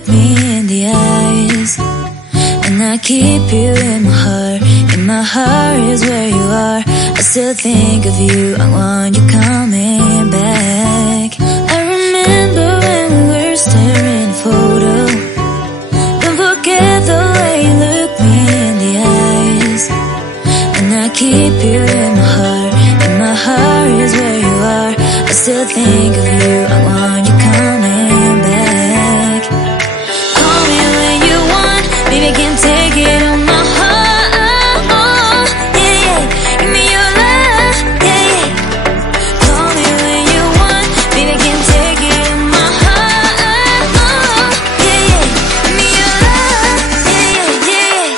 look me in the eyes, and I keep you in my heart. In my heart is where you are. I still think of you, I want you coming back. I remember when we were staring at a photo. Don't forget the way you look me in the eyes, and I keep you in my heart. In my heart is where you are. I still think of you, I want you coming back. Call me when you want, baby, I can't take it on my heart. Yeah, yeah, give me your love, yeah, yeah. Call me when you want, baby, I can't take it on my heart. Yeah, yeah, give me your love, yeah, yeah, yeah.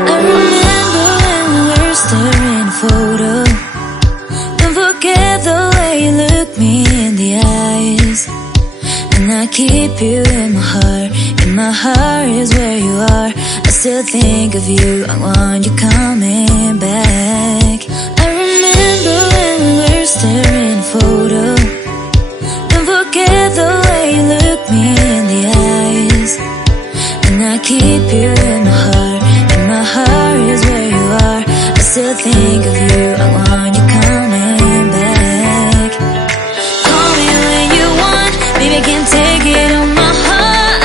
I remember when we were staring at a photo. Don't forget the way you look me in the eyes, and I keep you in my heart. In my heart is where you are. I still think of you, I want you coming back. I remember when we were staring at a photo. Don't forget the way you look me in the eyes, and I keep you in my heart. In my heart is where you are. I still think of you, I want you coming back. Call me when you want, baby, I can't take it on my heart.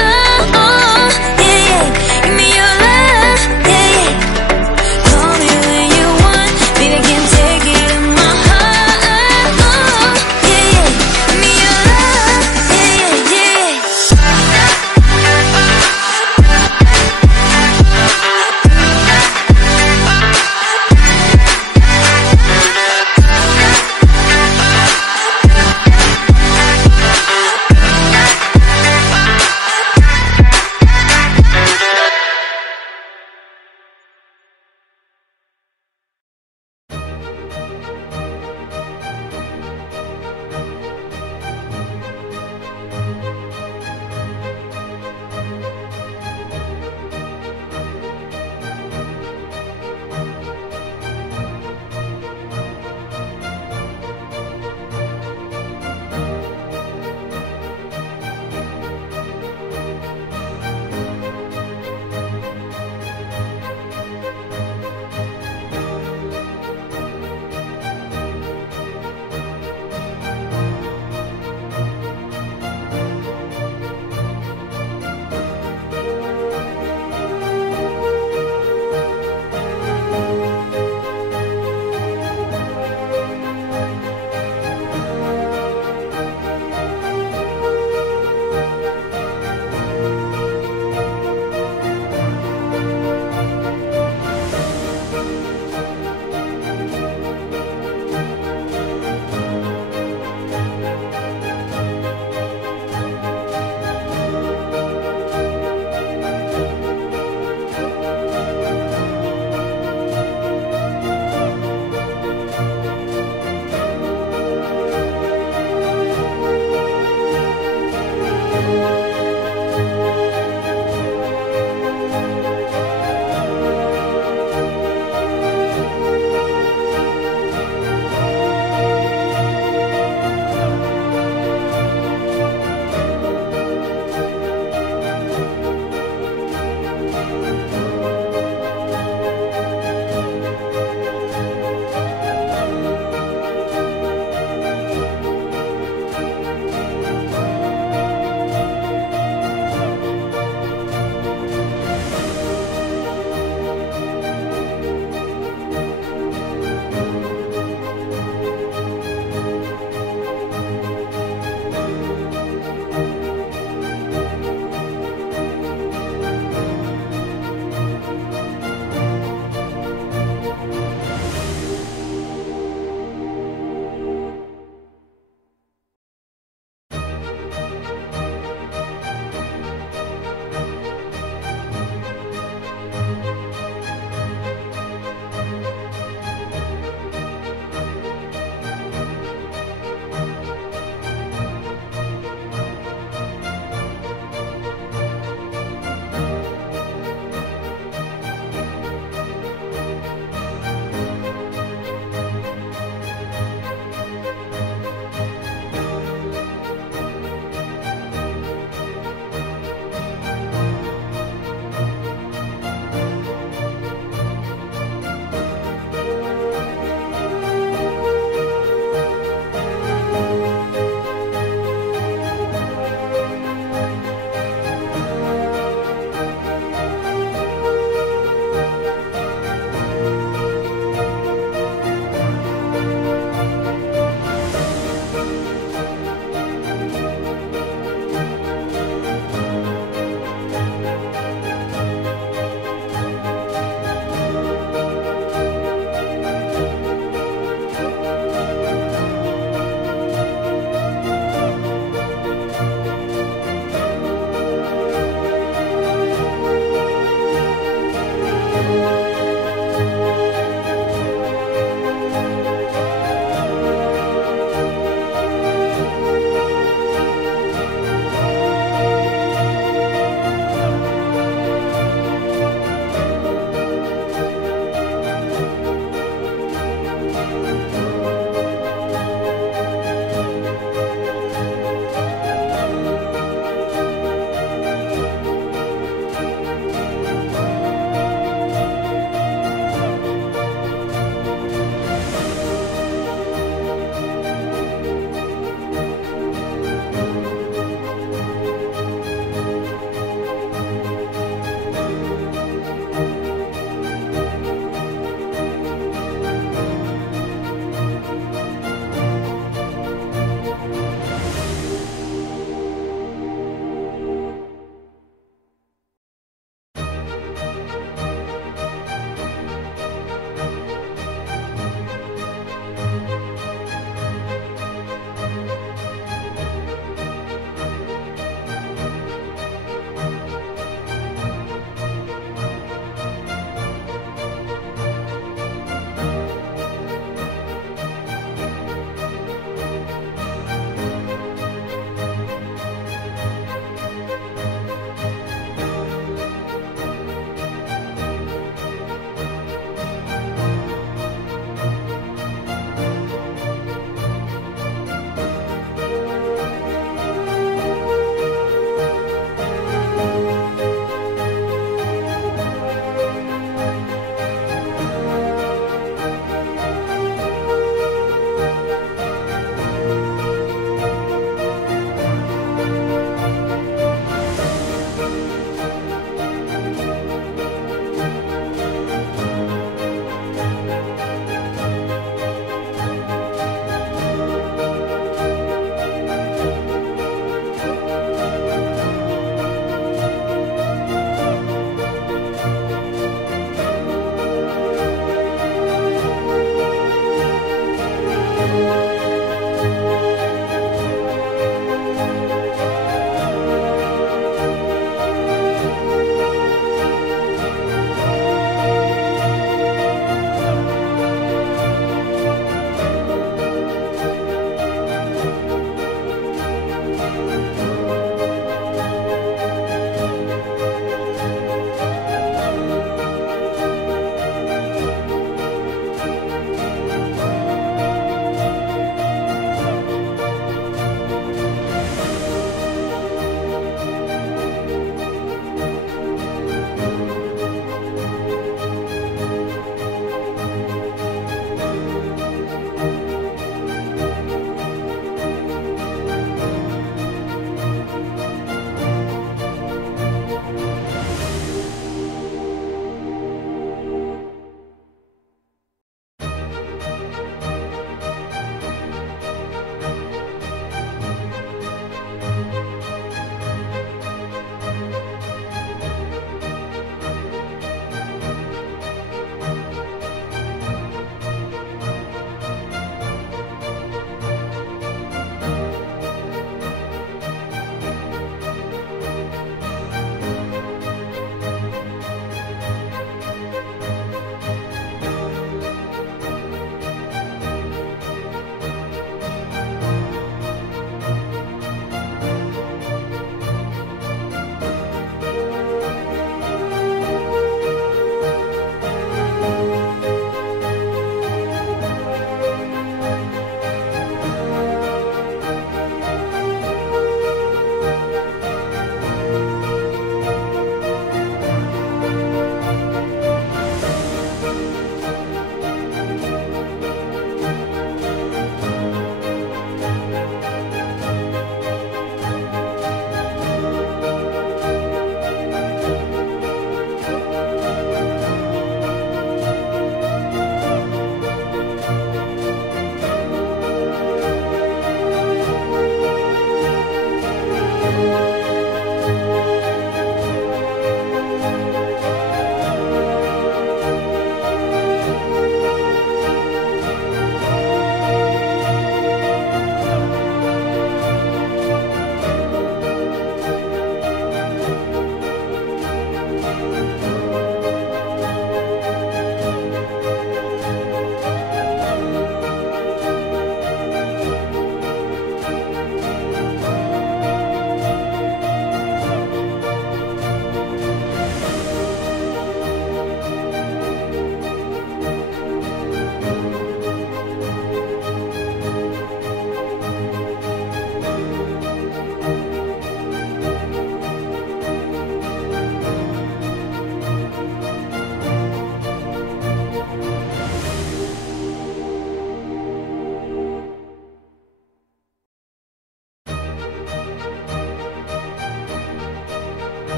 Yeah, yeah, give me your love, yeah, yeah. Call me when you want, baby, I can't take it on my heart. Yeah, yeah, give me your love, yeah, yeah, yeah.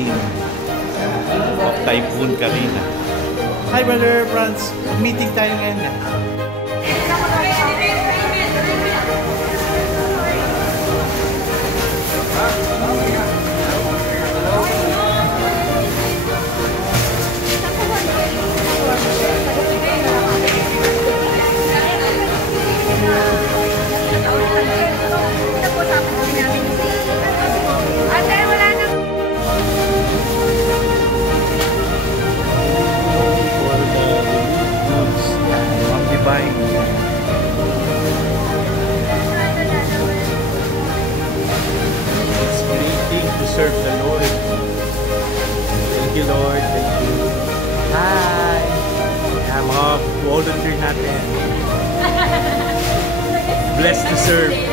meeting of Typhoon Karina. Hi, Brother Franz. Meeting tayo ngayon. It's greeting to serve the Lord. Thank you, Lord. Thank you. Hi! Mga volunteer natin. Blessed to serve.